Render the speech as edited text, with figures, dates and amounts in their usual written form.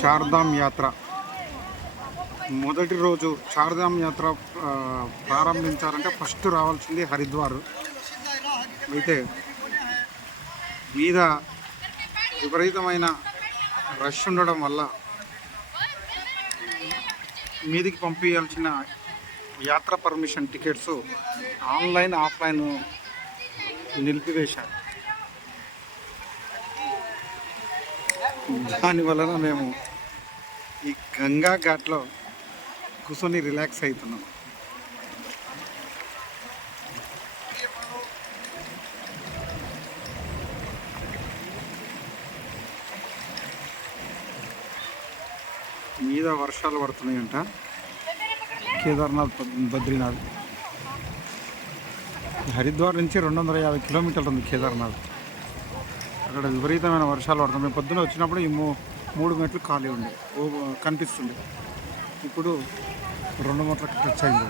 చార్ధామ్ యాత్ర మొదటి రోజు చార్ధామ్ యాత్ర ప్రారంభించాలంటే ఫస్ట్ రావాల్సింది హరిద్వార్. అయితే మీద విపరీతమైన రష్ ఉండడం వల్ల మీదికి పంపించాల్సిన యాత్ర పర్మిషన్ టికెట్స్ ఆన్లైన్ ఆఫ్లైన్ నిలిపివేశారు. దానివలన మేము ఈ గంగా ఘాట్లో కూర్చొని రిలాక్స్ అవుతున్నాం. మీద వర్షాలు పడుతున్నాయంట. కేదార్నాథ్, బద్రీనాథ్, హరిద్వార్ నుంచి 250 కిలోమీటర్లు ఉంది కేదార్నాథ్. అక్కడ విపరీతమైన వర్షాలు పడుతుంది. మేము పొద్దున్న వచ్చినప్పుడు ఈ 3 మెట్లు ఖాళీ ఉండే కనిపిస్తుండే. ఇప్పుడు 2 మెట్లకు టచ్ అయింది.